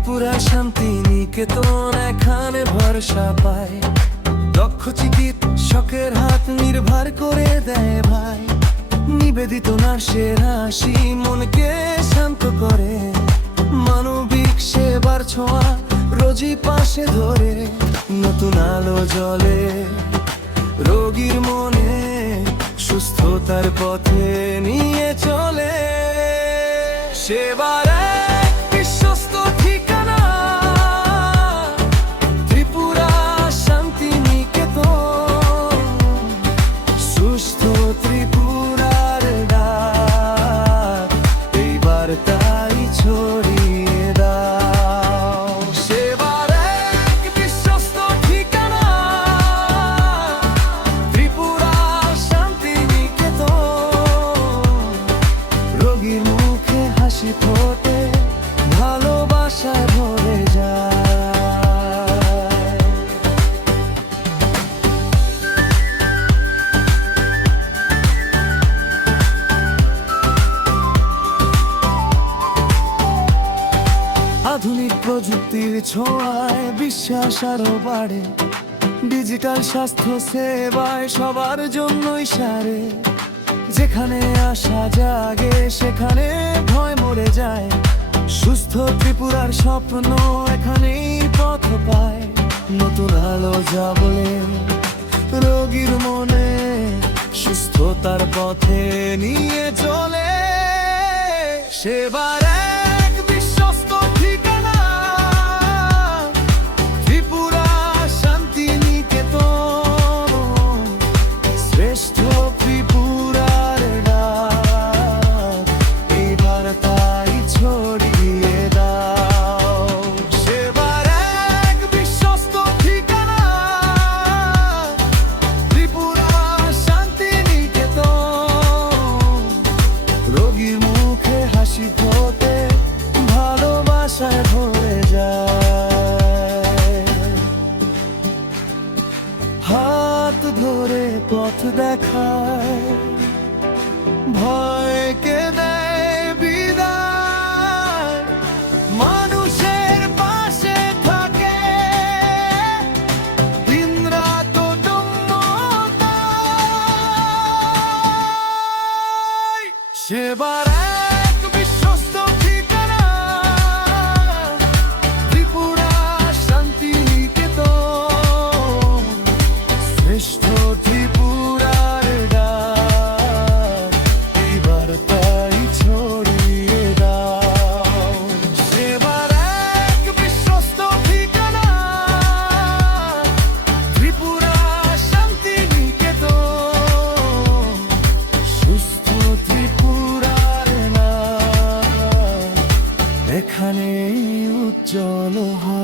ত্রিপুরা শান্তি নিকেতন এখানে ভরসা পায়। দক্ষ চিকিৎসকের হাত নির্ভর করে দেয় ভাই। নিবেদিত নার্সের হাসি মনকে শান্ত করে। মানবিক সেবার ছোঁয়া রোজই পাশে ধরে। নতুন আলো জ্বলে রোগীর মনে, সুস্থতার পথে নিয়ে চলে। সেবার এক বিশ্বস্ত ঠিকানা ত্রিপুরা শান্তি নিকেতন। সুস্থ ত্রিপুরার ডাক এই বার্তাই ছড়িয়ে দাও। সেবার এক বিশ্বস্ত ঠিকানা ত্রিপুরা শান্তি নিকেতন। রোগীর মুখে হাসি ফোটে, ভালোবাসায় ভরে যায়। আধুনিক প্রযুক্তির ছোঁয়ায় বিশ্বাস আরো বাড়ে। ডিজিটাল স্বাস্থ্য সেবায় সবার জন্যই সারে। যেখানে আশা জাগে সেখানে ভয় মরে যায়। সুস্থ ত্রিপুরার স্বপ্ন এখানেই পথ পায়। নতুন আলো জ্বলে রোগীর মনে, সুস্থতার পথে নিয়ে চলে। সেবার এক বিশ্বস্ত ঠিকানা ত্রিপুরা শান্তি নিকেতন। শ্রেষ্ঠ ত্রিপুরার ডাক এই বার্তাই ছড়িয়ে দাও। সেবার এক বিশ্বস্ত ঠিকানা ত্রিপুরা শান্তি নিকেতন। রোগীর মুখে হাসি ফোটে, ভালোবাসায় ভরে যায়। হাত ধরে পথ দেখায়, ভয়কে দেয় বিদায়। মানুষের পাশে থাকে দিনরাত দম্যতায়। সেবার এক বিশ্বস্ত ঠিকানা ত্রিপুরা শান্তি নিকেতন। শ্রেষ্ঠ ত্রিপুরার ডাক এই বার্তাই ছড়িয়ে দাও। সেবার এক বিশ্বস্ত ঠিকানা ত্রিপুরা শান্তি নিকেতন। সুস্থ ত্রিপুরার নাম এখানে উজ্জ্বল হয়।